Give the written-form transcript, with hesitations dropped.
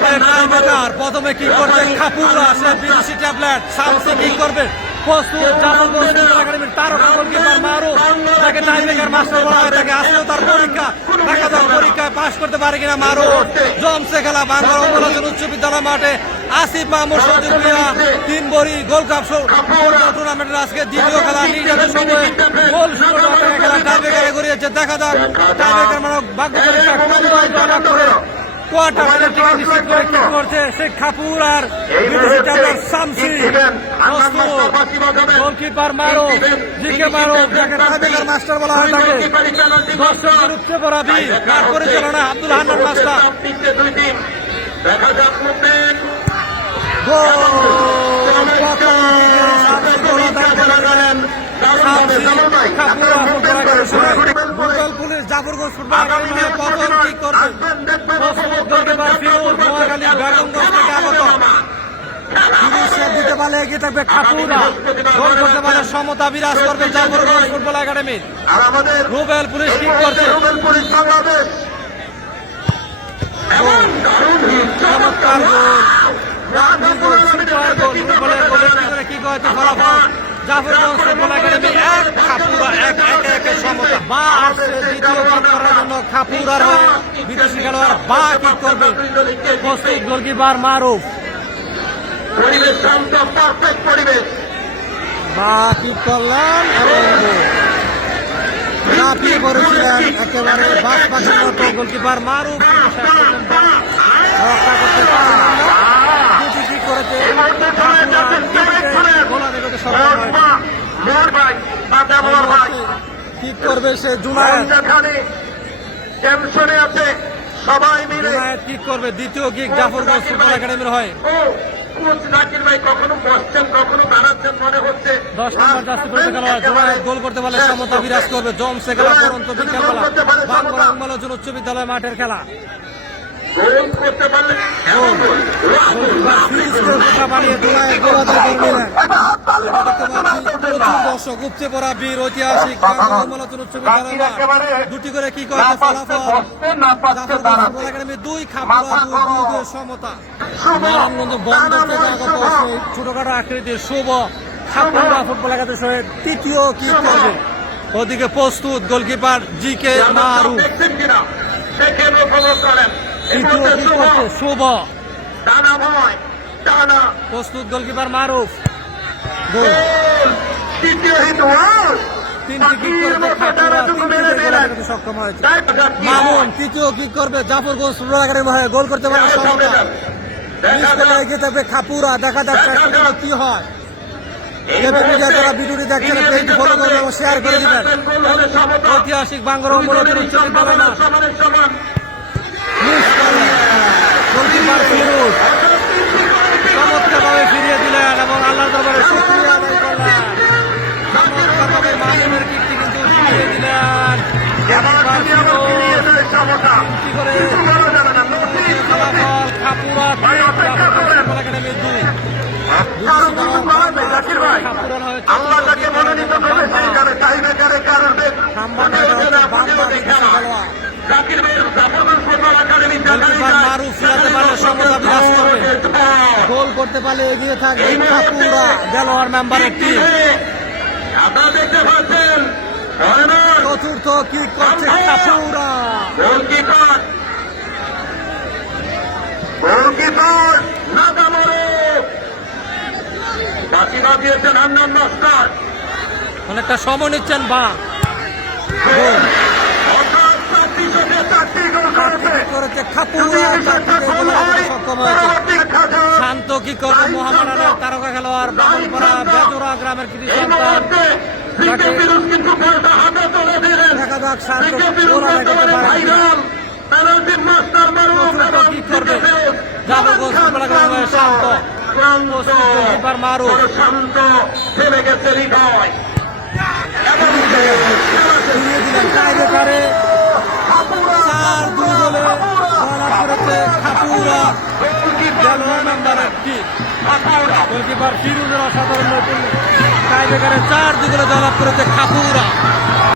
মুহূর্তে টাইমেকার প্রথমে কি করবে খাপুরা, সে বিদেশি ট্যাবলেট সামসে কি করবে প্রস্তুত জাফর গোলকিপার একাডেমির তারকা গোলকিপার মারুফ, তাকে টাইমেকার মাস্টার বলা হয়, তাকে আসলে তার পরীক্ষা দেখা যাক পরীক্ষায় পাশ করতে পারে কিনা মারুফ। জমছে খেলা বাংলার অঙ্গরাজন উচ্চ বিদ্যালয় মাঠে আসিফ মাহমুদ সজিব মিয়া 3 বড়ি গোল্ড কাপ টুর্নামেন্টের আজকে দ্বিতীয় খেলা নির্ধারিত সময়ে গোল শুরু খেলা টাইমেকারে গড়িয়েছে। দেখা যাক টাইমেকার মানব ভাগ্য পরীক্ষা করে কোয়ার্টার ফাইনাল টিকিট নিশ্চিত করে কি করছে শেখ খাপুর আর বিদেশি ট্যাবলেট শামসি। গোলকিপার মারুফ, জিকে মারুফ, যাকে টাইমেকার মাস্টার বলা হয়, তাকে দর্শকদের উপচে পড়া ভিড়, তার পরিচালনা Abdul Hannan master. Police Jafarganj football academy প্রথম ঠিক করবে গোলকিপার ফিরোজ নোয়াখালী বেগমগঞ্জ থেকে আগত। দিতে পারলে এগিয়ে থাকবে খাপুরা, গোল করতে পারলে সমতা বিরাজ করবে Jafarganj football academy. Rubel police ঠিক করছে, চমৎকার গোল, কি কয়েছে ফলাফল জাফরগঞ্জ ফুটবল একাডেমি 1, খাপুরা 1 সমতা। বা আসছে দ্বিতীয় কিক করার জন্য খাপুরার হয়ে বিদেশি খেলোয়াড় বা কিক করবে প্রস্তুত গোলকিপার মারুফ। পরিবেশ শান্ত, পারফেক্ট পরিবেশ, বা কিক করলেন এবং লাফিয়ে পড়েছিলেন একেবারে বাস পাখির মতো গোলকিপার মারুফ, রক্ষা করতে পারলেন না। দুটি কিক করেছে কিক করবে সে জুনায়েদ, টেনশনে আছে সবাই মিলে। জুনায়েদ কিক করবে দ্বিতীয় কিক জাফরগঞ্জ ফুটবল একাডেমির হয়। গোল করতে পারলে সমতা বিরাজ করবে। জমছে খেলা পরন্ত বিকেল খেলা বাংলা অঙ্গরাজন উচ্চ বিদ্যালয় মাঠের খেলা। দর্শক উপচে পড়া বীর ঐতিহাসিক উচ্চ বিদ্যালয় দুটি করে কি করে ফলাফল 2 খাপুরা 2 সমতা। নারায়ণগঞ্জ বন্দর থেকে আগত ছোটখাটো আকৃতির শুভ খাপুরা ফুটবল একাদশের সঙ্গে তৃতীয় কি করবে। ওদিকে প্রস্তুত গোলকিপার জিকে মারুফ, শুভ প্রস্তুত গোলকিপার মারুফ। সক্ষম হয়েছে মামুন, তৃতীয় কিক করবে জাফরগঞ্জ ফুটবল একাডেমি হয়ে, গোল করতে পারে এগিয়ে থাকবে খাপুরা। দেখা যাক কি হয়। যারা ভিডিওটি দেখছেন পেজটি ফলো করবেন এবং শেয়ার করে দিবেন। ঐতিহাসিক বাংলা অঙ্গরাজন উচ্চ বিদ্যালয় মাঠ। গোলকিপার ফিরোজ চমৎকারভাবে ফিরিয়ে দিলেন এবং আল্লাহর দরবারে শুকরিয়া আদায় করলেন। চমৎকারভাবে মামুনের কিকটি কিন্তু ফিরিয়ে দিলেন। কি করে ফলাফল খাপুরা ফুটবল একাডেমি 2। গোল করতে পারলে এগিয়ে থাকবে খাপুরা গেলোয়ার মেম্বারের টিম। চতুর্থ কিক করছে খাপুরা। অনেকটা সময় নিচ্ছেন বা শান্ত কি করবে মোহামেডানের তারকা খেলোয়াড় বামনপাড়া বেজোড়া গ্রামের কৃষি সন্তান। দেখা যাক শান্ত কি করবে জাফরগঞ্জ ফুটবল একাডেমি শান্ত। গোলকিপার মারুফ টাইব্রেকারে 4-2 গোলে জয়লাভ করেছে খাপুরা গেলোয়ার মেম্বারের টিম। গোলকিপার ফিরোজের অসাধারণ টাইব্রেকারে 4-2 গোলে জয়লাভ করেছে খাপুরা।